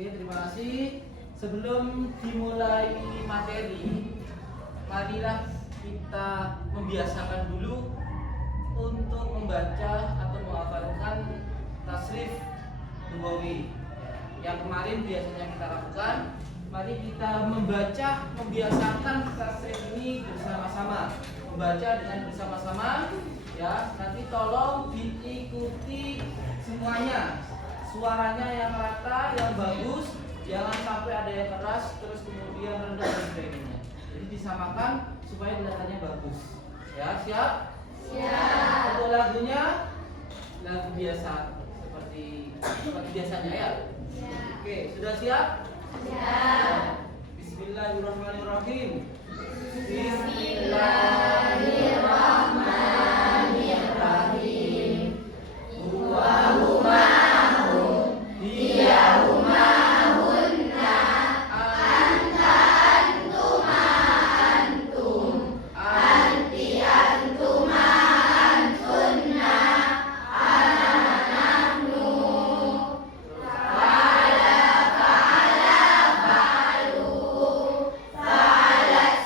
Oke, terima kasih. Sebelum dimulai materi, marilah kita membiasakan dulu untuk membaca atau menghafalkan tasrif lugawi. Yang kemarin biasanya kita lakukan. Mari kita membiasakan tasrif ini bersama-sama. Membaca dengan bersama-sama, ya. Nanti tolong diikuti semuanya. Suaranya yang rata, yang bagus, jangan sampai ada yang keras terus kemudian rendah dan sebagainya. Jadi disamakan supaya kelihatannya bagus. Ya, siap? Siap. Untuk lagunya lagu biasa seperti biasanya ya. Siap. Oke, sudah siap? Siap. Bismillahirrahmanirrahim. Bismillahirrahmanirrahim. Allahumma Fa'ala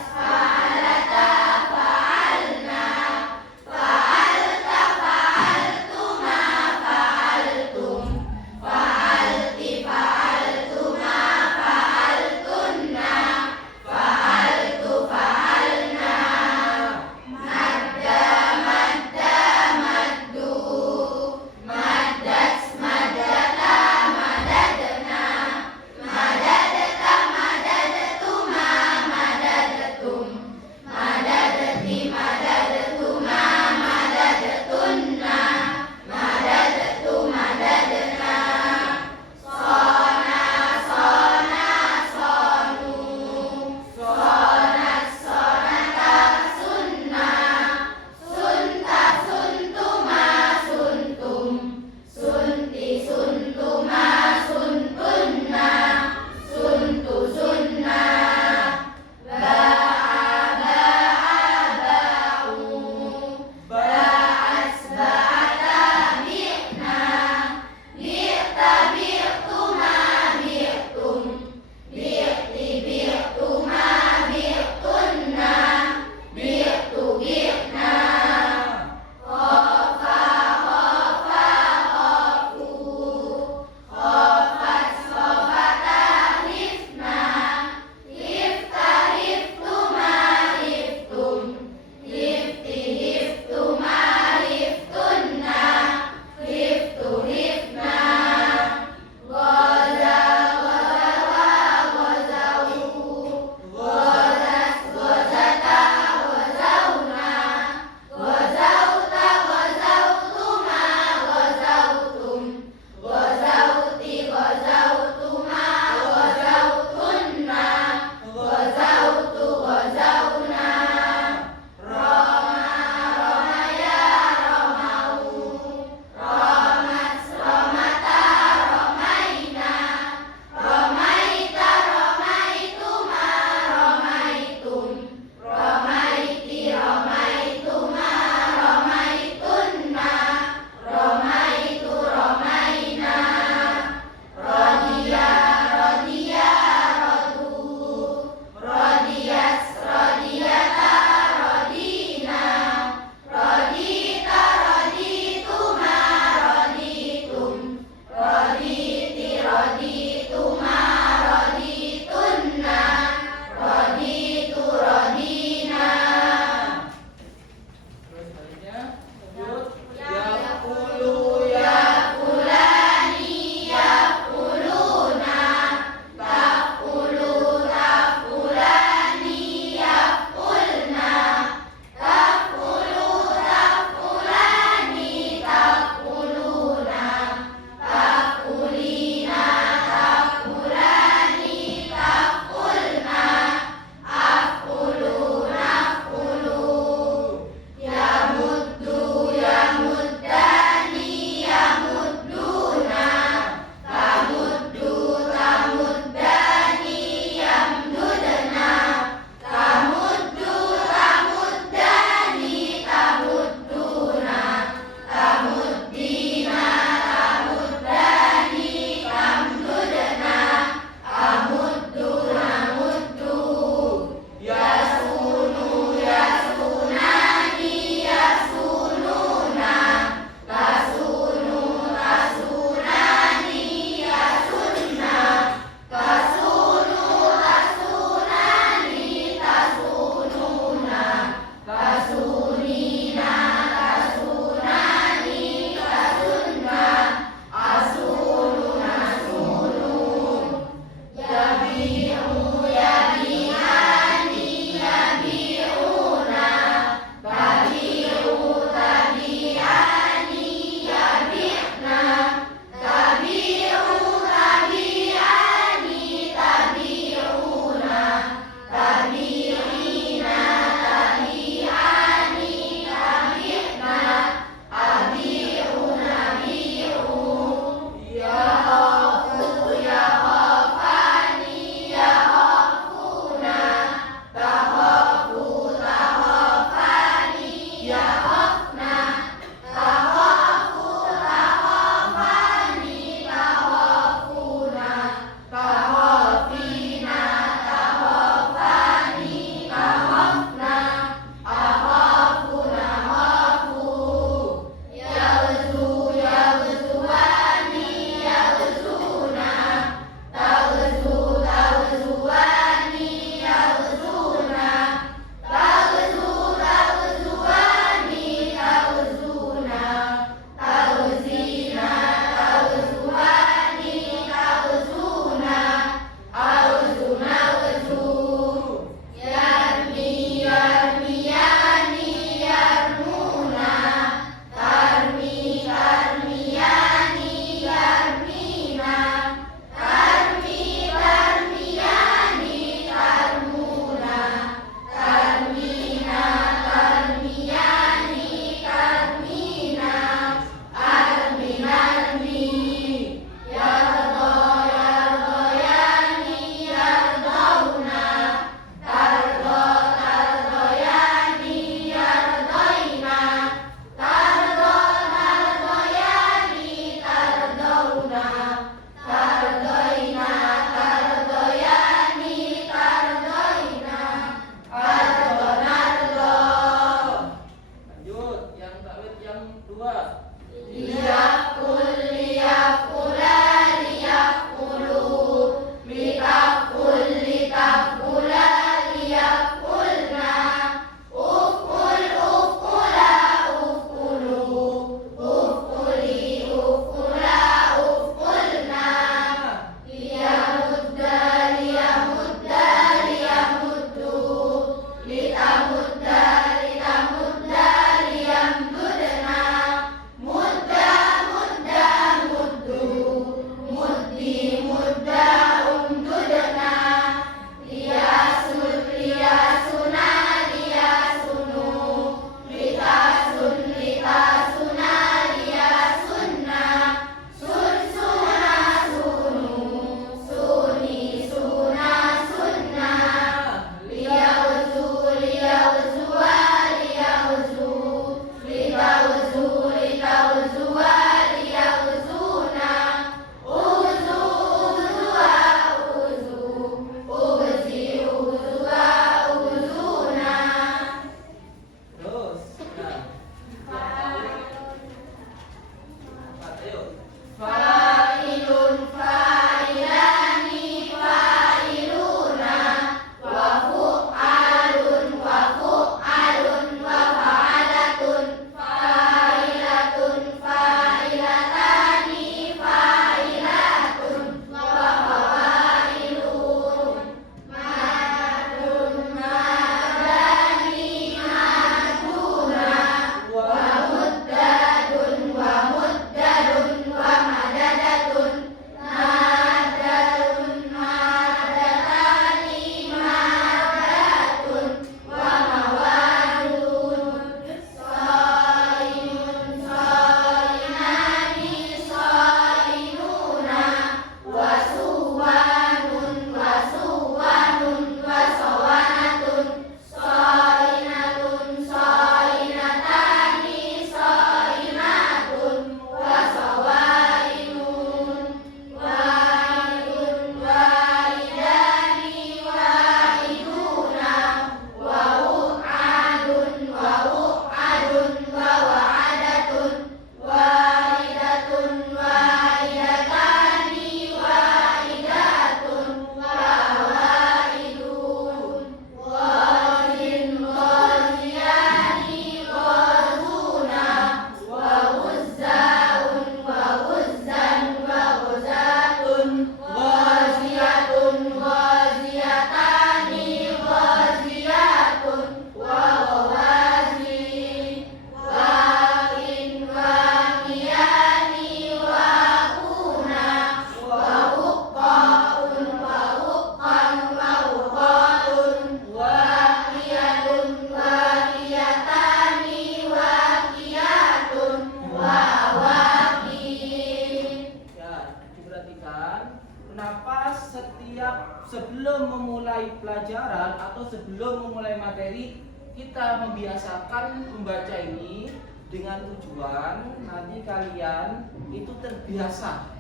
atau sebelum memulai materi kita membiasakan membaca ini dengan tujuan nanti kalian itu terbiasa.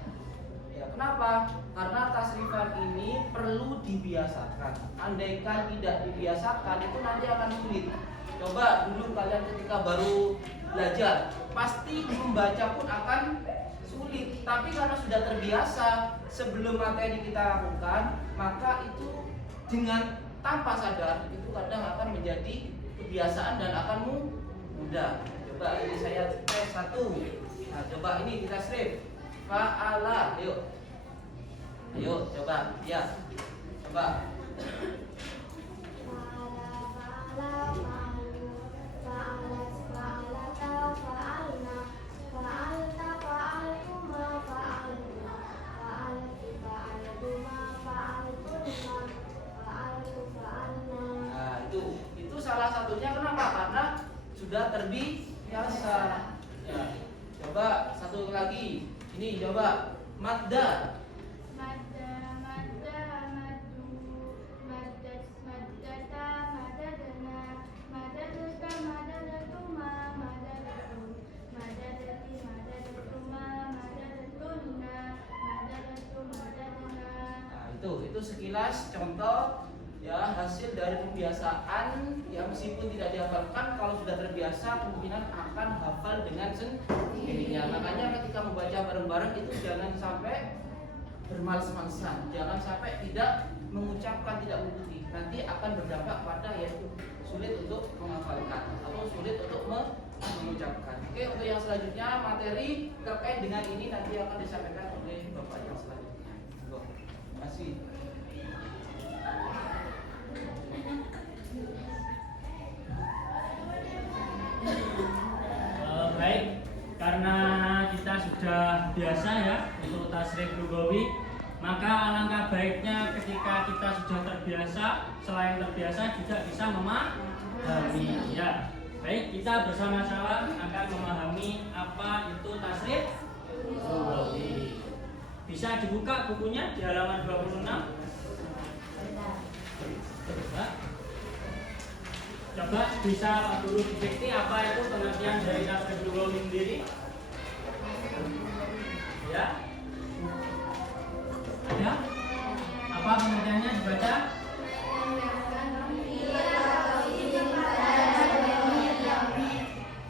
Ya, kenapa? Karena tasrifan ini perlu dibiasakan. Andaikan tidak dibiasakan itu nanti akan sulit. Coba dulu kalian ketika baru belajar, pasti membaca pun akan sulit. Tapi karena sudah terbiasa sebelum materi kita lakukan, maka itu dengan tanpa sadar itu kadang akan menjadi kebiasaan dan akan mudah. Coba ini saya tes satu. Nah, coba ini kita strip. Fa'ala, yuk. Ayo coba, ya. Coba. Nah, itu salah satunya kenapa? Karena sudah terbiasa. Ya. Coba satu lagi. Ini coba madda. Itu sekilas contoh ya hasil dari pembiasaan ya, meskipun tidak dihafalkan, kalau sudah terbiasa kemungkinan akan hafal dengan sendirinya. Makanya ketika membaca bareng-bareng itu jangan sampai bermalas-malasan, jangan sampai tidak mengucapkan, tidak mengikuti, nanti akan berdampak pada yaitu sulit untuk menghafalkan atau sulit untuk mengucapkan. Oke, untuk yang selanjutnya materi terkait dengan ini nanti akan disampaikan oleh Bapak yang selanjutnya. Terima kasih. Baik, karena kita sudah biasa ya untuk tasrif lugawi, maka alangkah baiknya ketika kita sudah terbiasa, selain terbiasa juga bisa memahami ya. Baik, kita bersama-sama akan memahami apa itu tasrif lugawi. Bisa dibuka bukunya di halaman 26. Coba bisa Pak Guru didikti apa itu pengertian dari tasrif lugawi sendiri? Ya? Ada? Apa pengertiannya dibaca?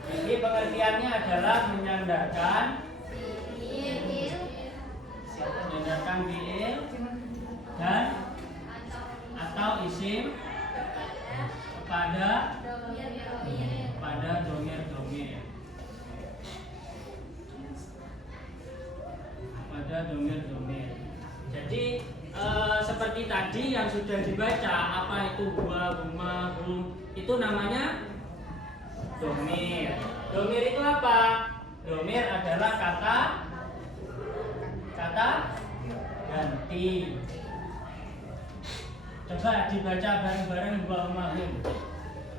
Jadi pengertiannya adalah menyandarkan fiil dan atau isim pada domir-domir. Pada domir-domir. Jadi seperti tadi yang sudah dibaca, apa itu huwa, huma, hum, itu namanya domir. Domir itu apa? Domir adalah kata ganti. Coba dibaca bareng-bareng huwa, huma, hum.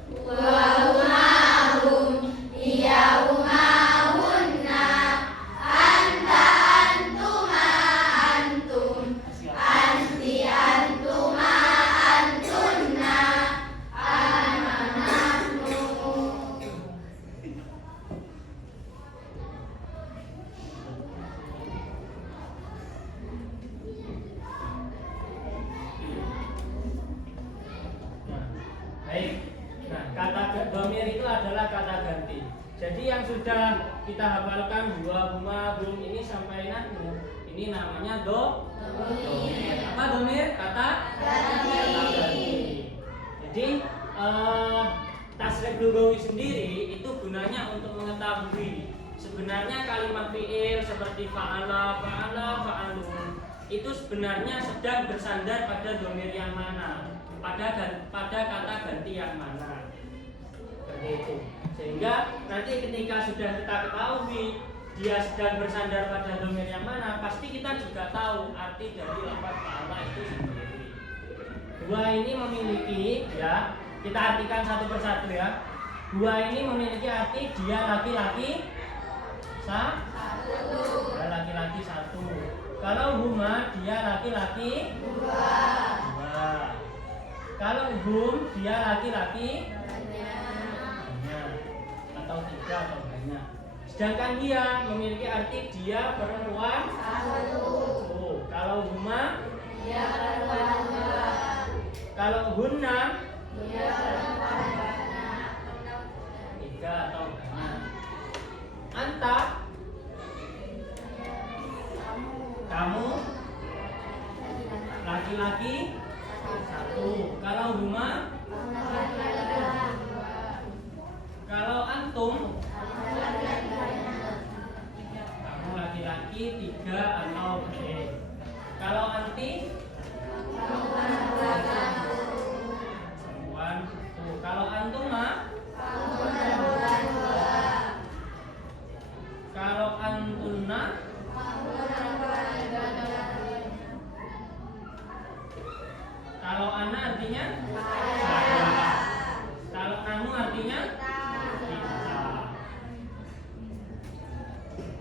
Huwa huma hum, hiya huma hunna, anta antuma antum, anti antuma antunna, ana nahnu. Baik. Nah, kata domir itu adalah kata ganti. Jadi yang sudah kita hafalkan huwa, huma, hum ini sampai nahnu, ini namanya domir. Apa domir? Kata ganti. Jadi tasrif lugawi sendiri itu gunanya untuk mengetahui sebenarnya kalimat fiil seperti fa'ala, fa'alun itu sebenarnya sedang bersandar pada domir yang mana, pada kata ganti yang mana. Seperti itu. Sehingga nanti ketika sudah kita ketahui dia sedang bersandar pada domir yang mana, pasti kita juga tahu arti dari lafaz fa'ala itu sendiri. Dua ini memiliki ya, kita artikan satu persatu ya. Dua ini memiliki arti dia laki-laki dia laki-laki satu. Kalau huma dia laki-laki dua. Kalau hum dia laki-laki banyak atau tiga atau banyak. Sedangkan dia memiliki arti dia perempuan satu. Kalau huma dia perempuan dua. kalau hunna Dia perempuan banyak. tiga atau banyak. Anta kamu laki-laki satu. Kalau huma kalau antum kamu laki-laki tiga atau lebih. Kalau anti perempuan satu. Kalau antuma kalau antunna kalau ana artinya saya. Kalau kamu artinya kita.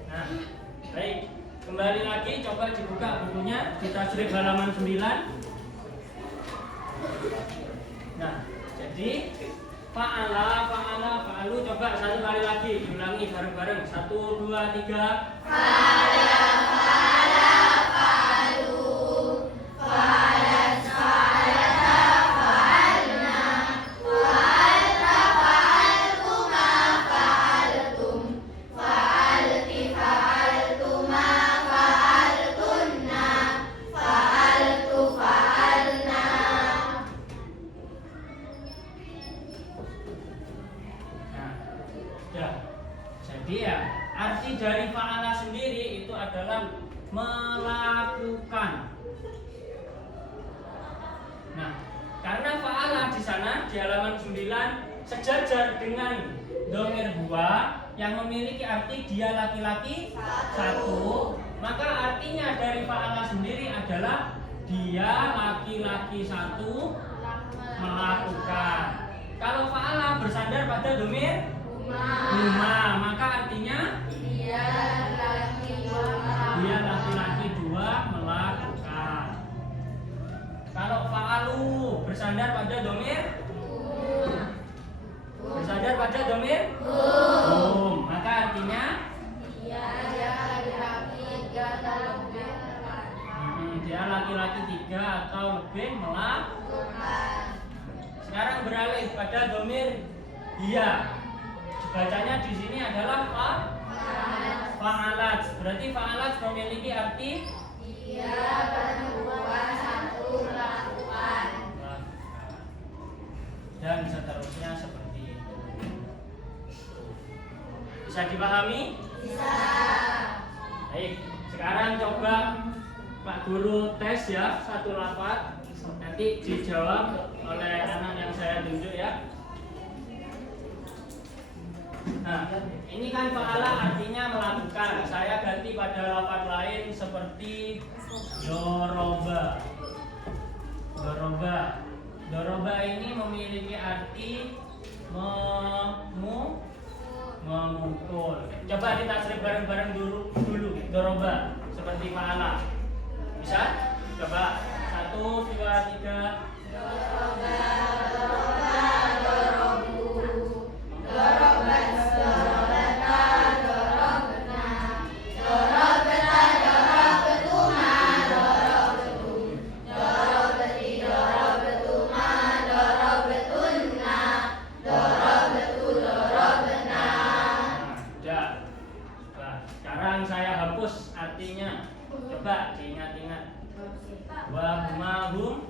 Nah, baik. Kembali lagi coba dibuka bukunya di tasrif halaman 9. Nah, jadi fa'ala, fa'alu coba satu kali lagi diulangi bareng-bareng. 1 2 3. Jadi ya, arti dari fa'ala sendiri itu adalah melakukan. Nah, karena fa'ala di sana di halaman 9 sejajar dengan dhamir huwa yang memiliki arti dia laki-laki satu, maka artinya dari fa'ala sendiri adalah dia laki-laki satu melakukan. Kalau fa'ala bersandar pada dhamir huma, maka artinya dia laki-laki dua melakukan. Kalau fa'alu bersandar pada dhamir hum, maka artinya dia laki-laki tiga atau lebih melakukan. Sekarang beralih pada dhamir dia. Bacanya di sini adalah fa'alat. Berarti fa'alat memiliki arti dia perempuan satu melakukan. Dan seterusnya seperti itu. Bisa dipahami? Bisa. Baik, sekarang coba Pak Guru tes ya satu lafaz. Nanti dijawab oleh anak yang saya tunjuk ya. Nah, ini kan fa'ala artinya melakukan. Saya ganti pada lafaz lain seperti doroba. Doroba ini memiliki arti memukul. Coba kita tasrif bareng-bareng dulu. Doroba seperti fa'ala. Bisa? Coba 1 2 3. Sekarang saya hapus artinya. Coba diingat-ingat. Wa hum.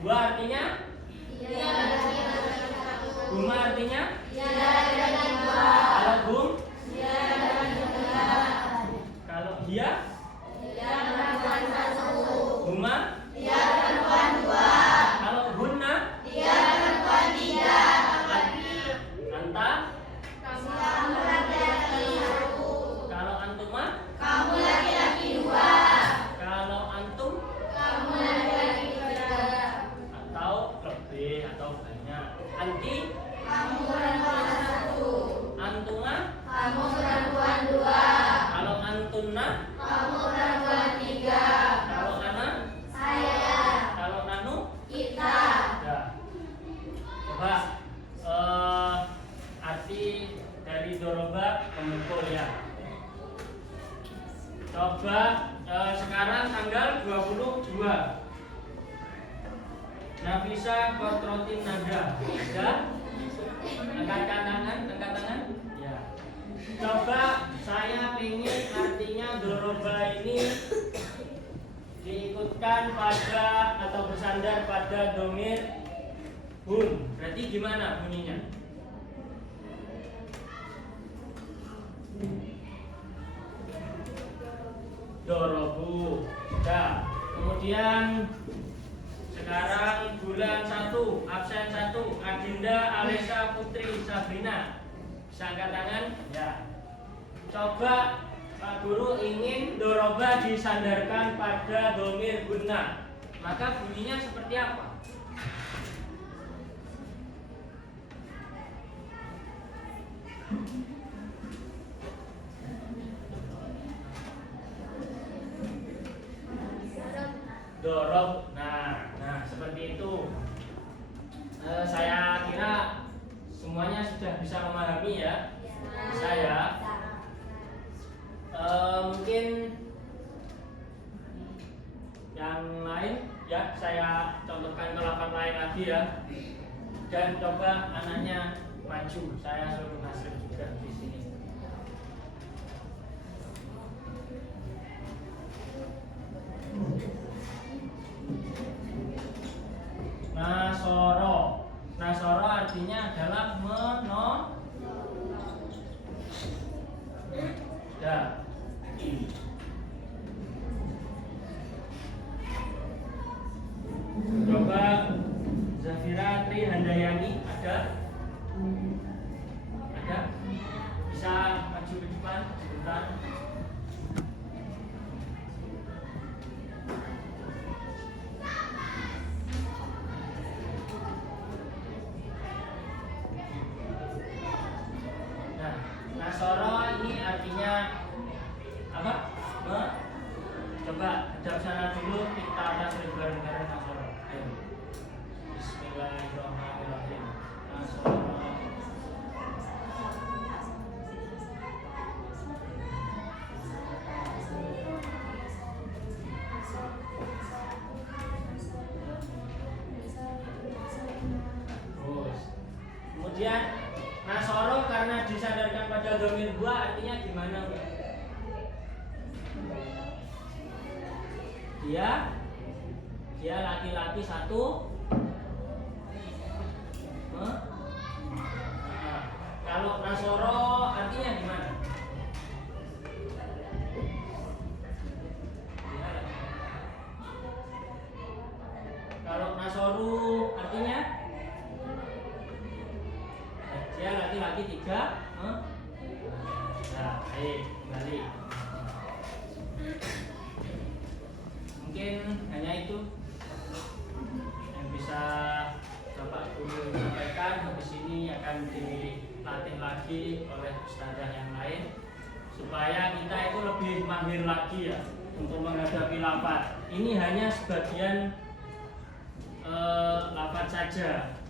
Wa artinya? Huma artinya? Kalau hum? Kalau dia? Huma? Kalau hunna? Anta? Kalau antuma? Kalau antum? Atau lebih atau banyak. Anti? memukul ya. Coba sekarang tanggal 22. Nafisa Kotrotin Nanda. Ada? Angkat tangan. Ya. Coba saya ingin artinya doroba ini diikutkan pada atau bersandar pada domir hun. Berarti gimana bunyinya? Dorobu. Nah, kemudian sekarang bulan 1, absen 1, Adinda Alesa Putri Sabrina. Bisa angkat tangan? Ya. Coba Pak Guru ingin doroba disandarkan pada domir guna. Maka bunyinya seperti apa? Dorob. Nah seperti itu. Saya kira semuanya sudah bisa memahami ya. Saya mungkin yang lain ya, saya contohkan ke lapan lain lagi ya. Dan coba anaknya maju, saya suruh hasil juga di sini. Nasoro artinya adalah ya. Coba Zafira Tri Handayani ada? Bisa maju ke depan sebentar. Nasoro ini artinya apa? Coba hadap sana dulu, kita tasbih bareng-bareng Nasoro. Ayo. Bismillahirrahmanirrahim. Nasoro. Terus. Kemudian Nasoro karena disandarkan pada domir gua artinya gimana, Mbak? Dia laki-laki satu. Nah, kalau Nasoro artinya gimana? Kalau Nasoru artinya dia laki-laki tiga. Nah, baik, kembali. Mungkin hanya itu yang bisa Bapak Guru sampaikan. Habis ini akan dilatih lagi oleh ustazah yang lain supaya kita itu lebih mahir lagi ya untuk menghadapi lafaz. Ini hanya sebagian lafaz saja.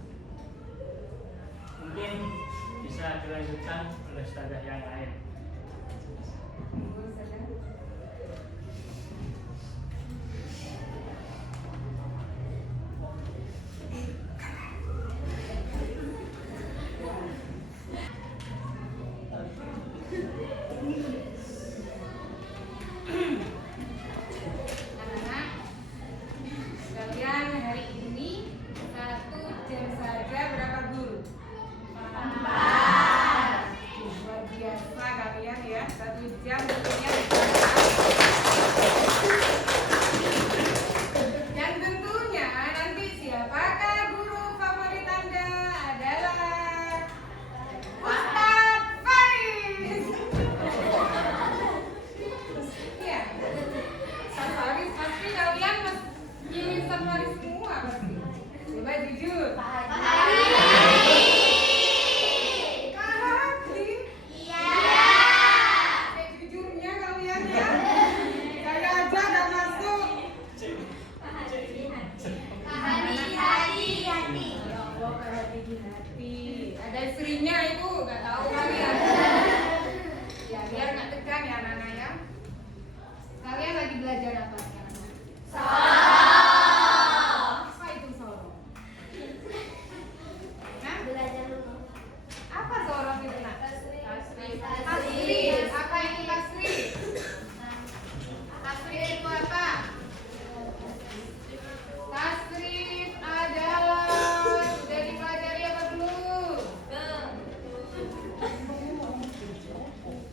Mungkin bisa dilanjutkan oleh ustazah yang lain. belajar apa sekarang? Apa itu sorof? Hah? Belajar dulu. Apa sorof itu nak? Tasrif. Tasrif. Apa itu tasrif? Tasrif itu apa? Tasrif adalah sudah dipelajari apa belum?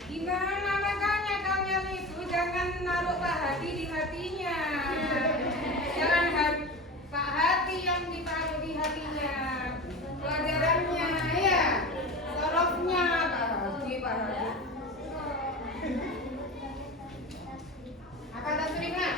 Gimana makanya kalian itu jangan naruh Pak Hati di hatinya. Jangan Pak Hati yang ditaruh di hatinya. Pelajarannya ya, sorofnya Pak Hati. Apa tasrif nak?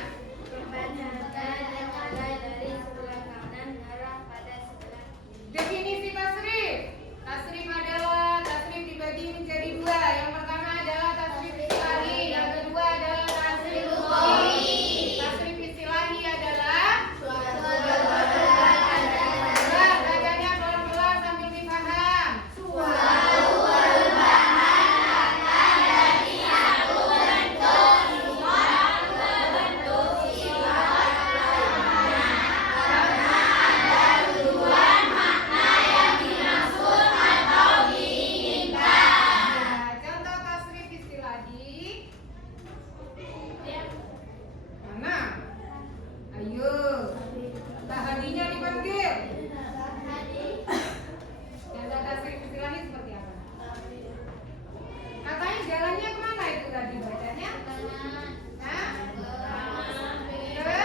Kebanyakan yang ada dari sebelah kanan arah pada sebelah kiri. Definisi tasrif. Tasrif adalah tasrif dibagi menjadi dua. Yang pertama adalah tasrif istilahi, yang kedua adalah tasrif lughawi. Tasrif istilahi adalah bacanya pelan-pelan sambil dipaham. Nah, contoh tasrif istilahi. Mana? Ayo. Mbak Hadinya dipanggil. Contoh tasrif istilahi seperti apa? Katanya jalannya kemana itu tadi bacanya? Hah? Ke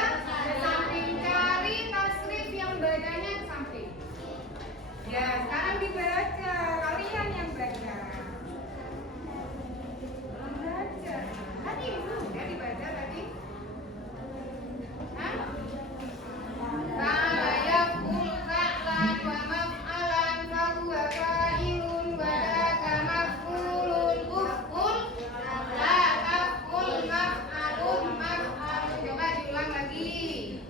samping. Cari tasrif yang bacanya ke samping. Ya, sekarang dibaca. Kalian yang baca. Belum baca. Tadi belum ya dibaca tadi. Hah? Kala yakul fa'lan wa maf'alan fa huwa fa'ilun wa daka maf'ulun uf'ul la taf'ul maf'alun maf'alun. Coba diulang lagi.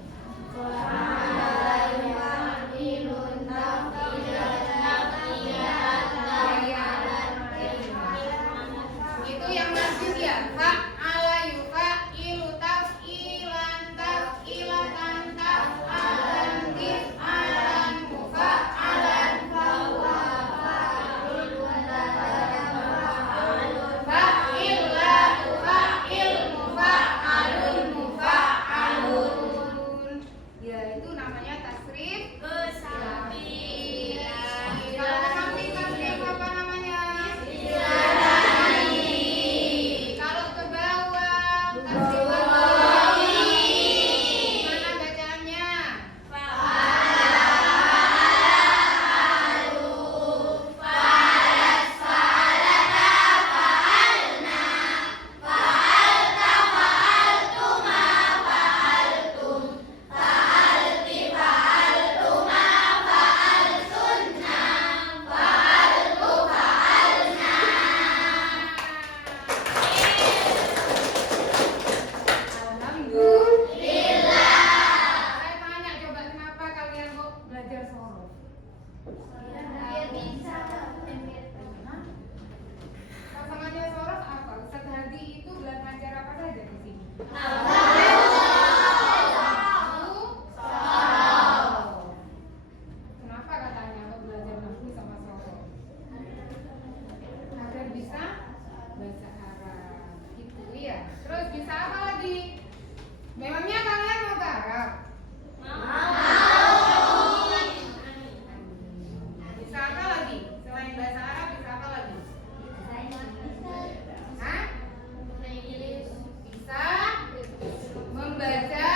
Itu yang lanjut ya. Fa'ala yufa'ilu taf'ilan taf'ilatan taf'alan tif'alan mufa'alan fa'il la tufa'il mufa'alun mufa'alun. Ya, itu namanya tasrif istilahi. Kalau ke samping tasrif apa namanya? Kalau ke bawah tasrif lughawi. Gimana bacaannya? Alhamdulillah. Saya tanya coba kenapa kalian kok belajar sorof? Biar bisa. Pasangannya sorof apa? Ustaz Hadi itu belajar apa saja di sini? Kenapa katanya kok belajar nahwu sama sorof? Agar bisa bahasa Arab, gitu ya. Terus bisa apa lagi? Memangnya kalian mau ke Arab? Bisa apa lagi? Selain bahasa Arab bisa apa lagi? Hah? Bisa membaca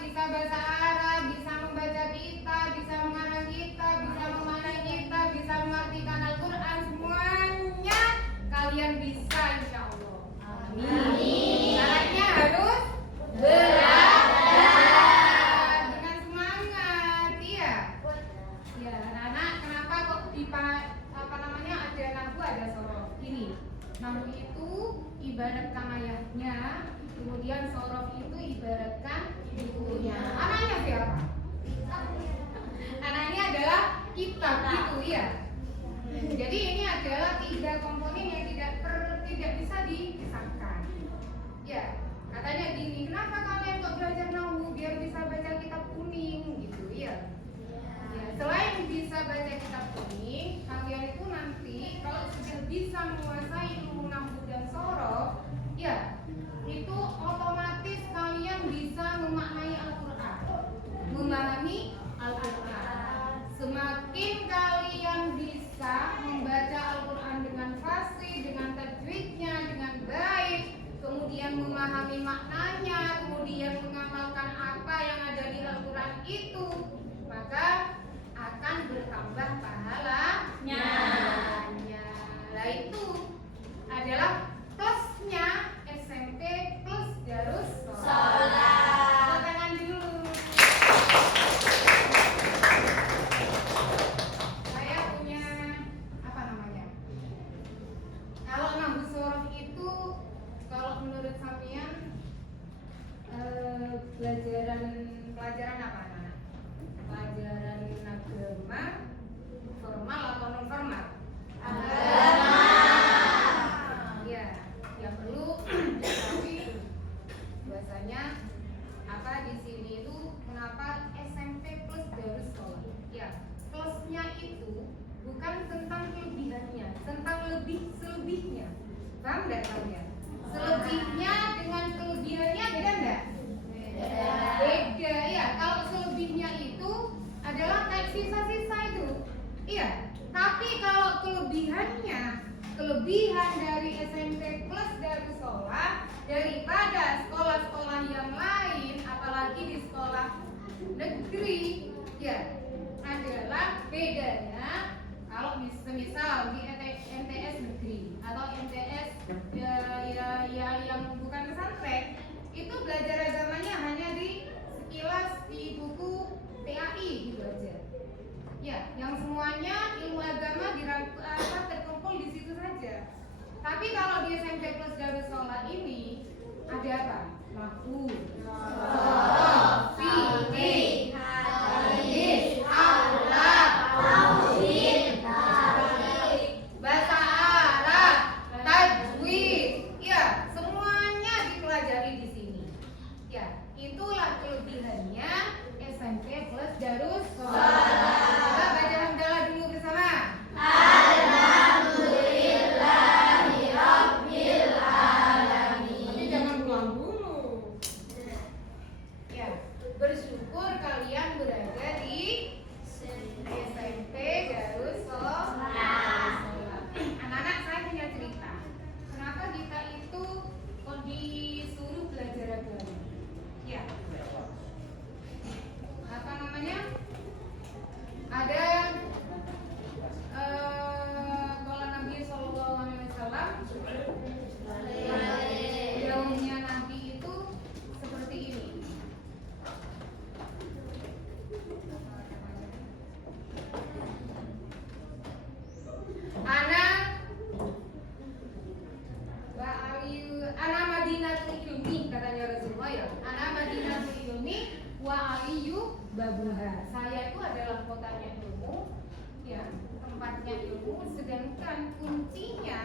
bisa bahasa Arab, bisa membaca kitab, bisa mengarang kitab, bisa memanai kitab, bisa mengartikan Al-Quran, semuanya kalian bisa insya Allah. Amin. Syaratnya harus belajar dengan semangat, iya. Ya, anak-anak, kenapa kok apa namanya ada nahwu ada sorof? Ini nahwu itu ibaratkan ayahnya, kemudian sorof itu ibaratkan ibunya. Anaknya siapa? Anaknya adalah kitab itu ya. Jadi ini adalah tiga komponen yang tidak bisa dipisahkan. Ya, katanya gini, kenapa kalian kok belajar nahu biar bisa baca kitab kuning gitu ya? Ya, selain bisa baca kitab kuning, kalian itu nanti kalau sudah bisa menguasai ilmu nahu dan sorof, ya itu otomatis kalian bisa memaknai Al-Quran, memahami Al-Quran. Semakin kalian bisa membaca Al-Quran dengan fasih, dengan tajwidnya, dengan baik, kemudian memahami maknanya, kemudian mengamalkan apa yang ada di Al-Quran itu, maka akan bertambah pahalanya. Nah itu adalah plusnya SMP plus Darus Sholat. Tepuk tangan dulu. Saya punya apa namanya? Kalau nahwu sorof itu, kalau menurut Samian pelajaran apa anak? Pelajaran agama formal atau non formal? Agama. Ya, yang perlu diketahui bahwasanya apa di sini itu kenapa SMP plus Darus Sholat? Ya, plusnya itu bukan tentang kelebihannya, tentang selebihnya. Paham nggak kalian? Selebihnya dengan kelebihannya beda nggak? Beda ya. Kalau selebihnya itu adalah kayak sisa-sisa itu, iya. Tapi kalau kelebihan dari SMP plus Darus Sholat daripada sekolah-sekolah yang lain, apalagi di sekolah negeri, ya adalah bedanya. Kalau misal di MTS negeri atau MTS ya yang bukan pesantren, itu belajar agamanya hanya di sekilas di buku TAI gitu aja. Ya, yang semuanya ilmu agama terkumpul di situ saja. Tapi kalau di SMP plus Darus Sholat ini ada apa? Nahwu, sorof, fikih, hadis, akhlak, tauhid, bahasa Arab, tajwid, ya semuanya dipelajari di sini. Ya, itulah kelebihannya SMP plus Darus Sholat. Kita baca hamdalah dulu bersama. Alhamdulillahirabbil alamin. Tapi jangan pulang dulu. Ya, bersyukur kalian berada di SMP Darus Sholat. Anak-anak, saya punya cerita. Kenapa kita itu kok disuruh belajar agama? Ya. Apa namanya? Ada kalau Nabi Sallallahu Alaihi Wasallam daunnya Nabi itu seperti ini. Ana Madinatul Ilmi, katanya Rasulullah ya. Ana Madinatul Ilmi wa aliyu babuha. Saya itu adalah kotanya ilmu, ya, tempatnya ilmu, sedangkan kuncinya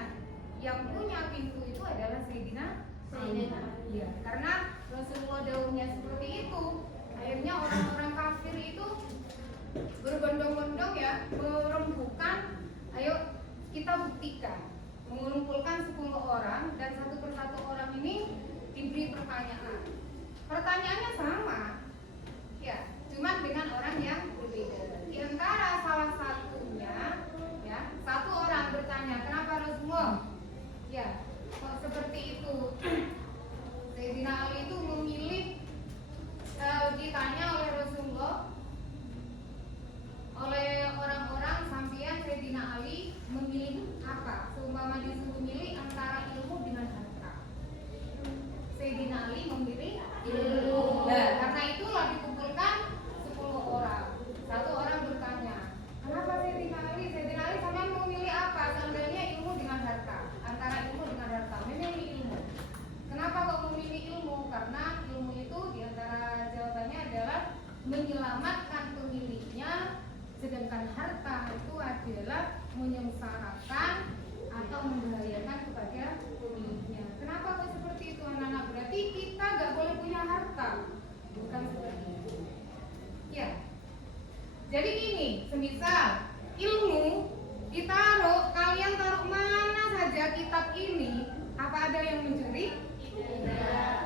yang punya pintu itu adalah Sayyidina Ali. Ya, karena Rasulullah daunnya seperti itu, akhirnya orang-orang kafir itu berbondong-bondong ya, merembukan, ayo kita buktikan, mengumpulkan 10 orang dan satu persatu orang ini diberi pertanyaan. Pertanyaannya sama, ya, cuman dengan orang yang berbeda. Di antara salah satunya, ya, satu orang bertanya, kenapa Rasulullah? Ya, kok seperti itu? Sayyidina Ali itu memilih, ditanya oleh Rasulullah, oleh orang-orang, sampean Sayyidina Ali memilih apa? Seumpama disuruh milih antara ilmu dengan harta, Sayyidina Ali memilih ilmu. Nah, karena itulah dikumpulkan 10 orang. Satu orang bertanya, kenapa Sayyidina Ali? Sayyidina Ali sampean mau milih apa? Seandainya ilmu dengan harta, antara ilmu dengan harta, memilih ilmu. Kenapa kok memilih ilmu? Karena ilmu itu diantara jawabannya adalah menyelamatkan pemiliknya, sedangkan harta itu adalah menyengsarakan atau membahayakan kepada pemiliknya. Kenapa kok seperti itu anak-anak? Jadi gini, semisal ilmu ditaruh, kalian taruh mana saja kitab ini, apa ada yang mencuri?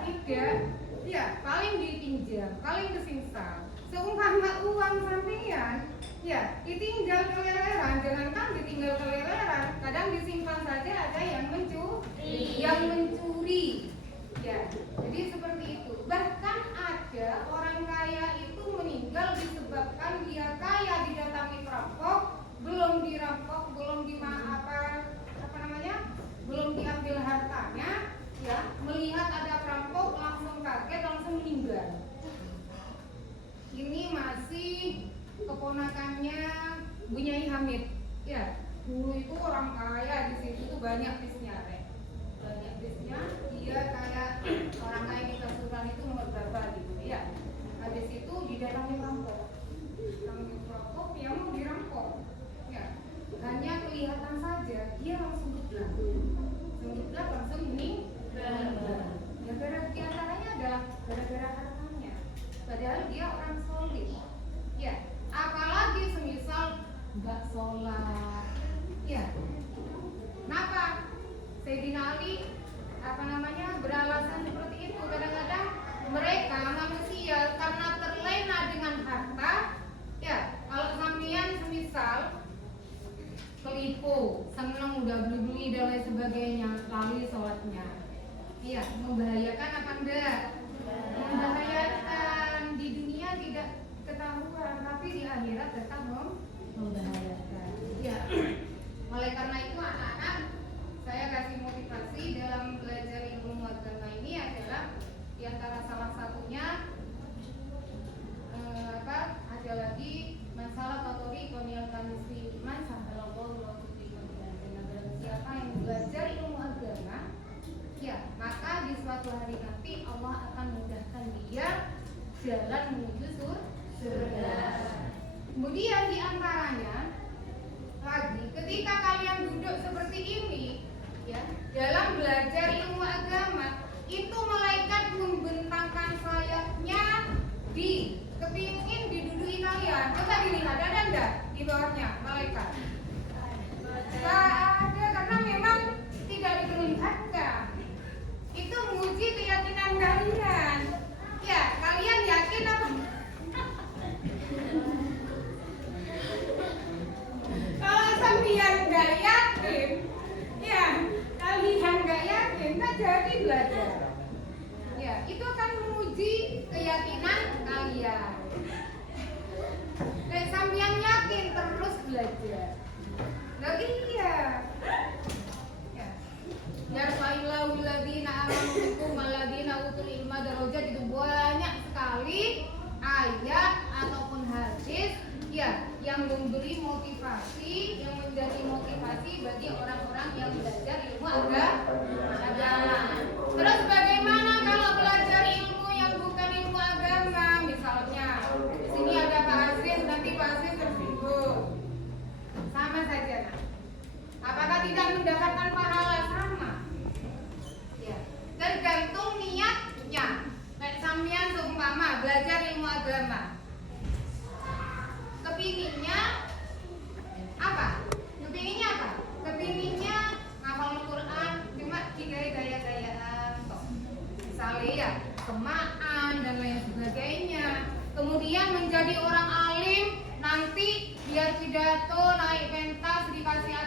Tidak. Ya, paling dipinjam, paling disimpan. Seumpama uang sampean, ya ditinggal keleleran, jangankan ditinggal keleleran, kadang disimpan saja ada yang mencuri. Ya, jadi seperti itu. Bahkan ada orang kaya itu meninggal disebabkan dia kaya, didatangi perampok, belum dirampok, belum belum diambil hartanya, ya melihat ada perampok langsung kaget, langsung meninggal. Ini masih keponakannya Bu Nyai Hamid. Ya, dulu itu orang kaya di situ tuh banyak bisnya, banyak bisnya. Dia kayak orang kaya di Kasuran itu nomor berapa gitu, ya. Habis itu didatangi perampok, yang mau dirampok. Ya, hanya kelihatan saja dia langsung geblak, langsung meninggal. Ya, diantaranya adalah gara-gara hartanya. Padahal dia orang solid. Ya, apalagi semisal nggak sholat. Ya, kenapa? Sayyidina Ali beralasan seperti itu. Kadang-kadang mereka manusia karena terlena dengan harta. Ya, kalau sampean semisal kelipu, seneng udah beli-beli dan lain sebagainya, lalu sholatnya. Iya, membahayakan apa enggak? Membahayakan. Di dunia tidak ketahuan, tapi di akhirat tetap membahayakan. Ya. Oleh karena itu anak-anak, saya kasih motivasi dalam belajar ilmu agama ini adalah di antara salah satunya ada lagi masalah katori konial kanisi iman sahalallahu siapa yang belajar ilmu agama, ya maka di suatu hari nanti Allah akan mudahkan dia jalan menuju surga. Kemudian di antaranya lagi ketika kalian duduk seperti ini, ya dalam belajar ilmu agama itu malaikat membentangkan sayapnya di kepingin diduduki kalian. Coba dilihat, ada enggak di bawahnya malaikat? Tidak ada, karena memang tidak diperlihatkan. Itu menguji keyakinan kalian. Ya, kalian yakin apa? Kalau sampean nggak yakin, ya kalian nggak yakin, nggak jadi belajar. Ya, itu akan menguji keyakinan kalian. Dan sampean yakin terus belajar. Nah, iya. Ya. Yarfa'illahu alladziina aamanu minkum walladziina utul ilma darajat, itu banyak sekali ayat ataupun hadis ya yang memberi motivasi, yang menjadi motivasi bagi orang-orang yang belajar ilmu agama. Terus bagaimana kalau belajar ilmu yang bukan ilmu agama? Misalnya di sini ada Pak Aziz, nanti Pak Aziz tersinggung. Sama saja, nah. Apakah tidak mendapatkan pahala? Sama. Ya, tergantung niatnya. Kayak sampean seumpama belajar ilmu agama, kepinginnya apa? Kepinginnya ngafal Al-Quran, cuma gaya-gayaan toh. Misalnya ya, kemaan dan lain sebagainya. Kemudian menjadi orang alim, nanti biar pidato naik pentas dikasih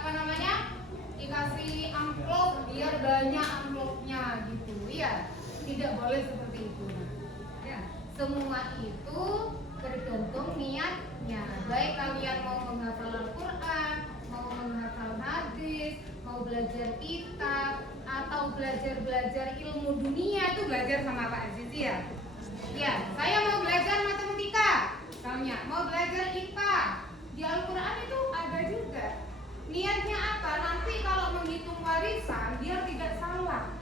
dikasih amplop, biar banyak amplopnya gitu ya. Tidak boleh seperti itu. Ya, semua itu tergantung niatnya. Baik kalian mau menghafal Al-Quran, mau menghafal hadis, mau belajar kitab, atau belajar ilmu dunia, itu belajar sama Pak Aziz ya. Ya, saya mau belajar matematika, misalnya mau belajar IPA. Di Al-Quran itu ada juga. Niatnya apa? Nanti kalau menghitung warisan biar tidak salah.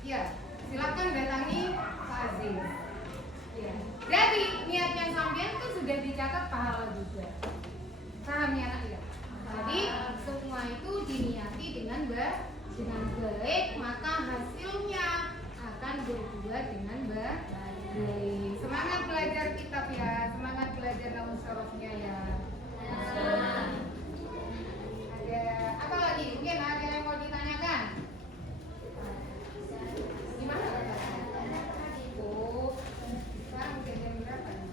Ya, silakan datangi Pak Aziz. Ya. Jadi niatnya sampean itu sudah dicatat pahala juga. Paham ya anak ya? Jadi semua itu diniati dengan baik, maka hasilnya akan berbuah dengan baik. Semangat belajar kitab ya, semangat belajar nahu syarafnya ya. Ada apa lagi? Mungkin ada yang mau ditanyakan? Gimana katanya? Oh, sekarang udah jam berapa nih?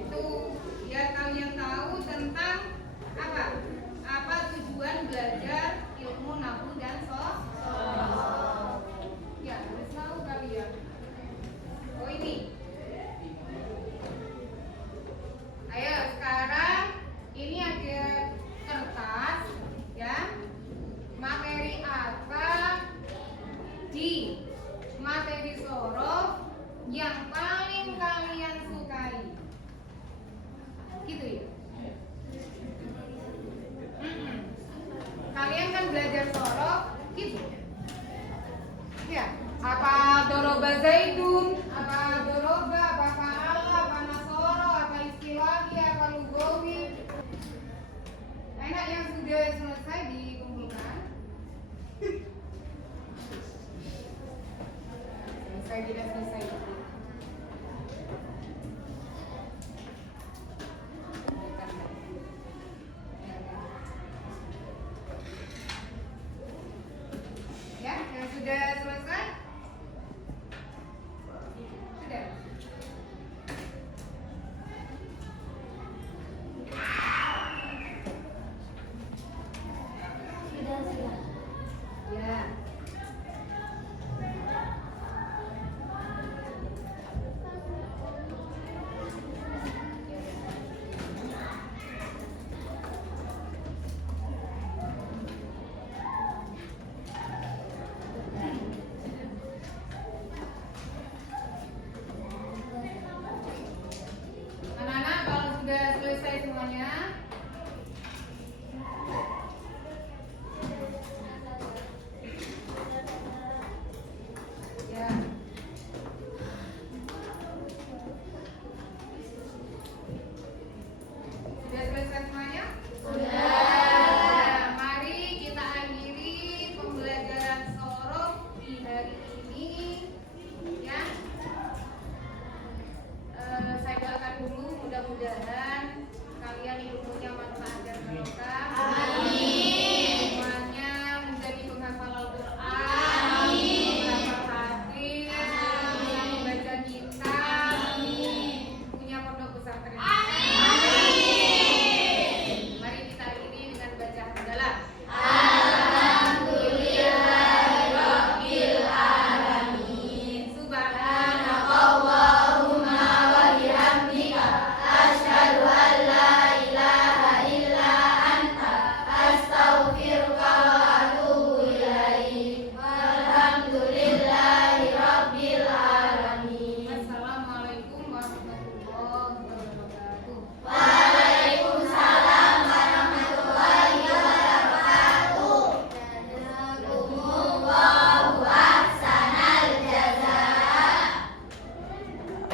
Itu biar kalian tahu tentang apa? Apa tujuan belajar ilmu nahu dan sorof? Ya, harus tahu kalian. Oh ini. Ayo sekarang ini ada kertas ya. Materi apa di materi sorof yang paling kalian sukai? Gitu ya. Kalian kan belajar sorof gitu. Ya, apa doroba zaidun, apa doroba, apa fa'ala, apa nasoro, apa istilahi, apa lugawi. Enak yang sudah selesai dikumpulkan. Selesai tidak selesai. Ya, yang sudah selesai? Sudah. Ya. Anak-anak kalau sudah selesai semuanya, ya. Sudah selesai semuanya? Sudah. Mari kita akhiri pembelajaran sorof di hari ini, ya. Saya doakan dulu mudah-mudahan kalian ilmunya manfaat dan barokah.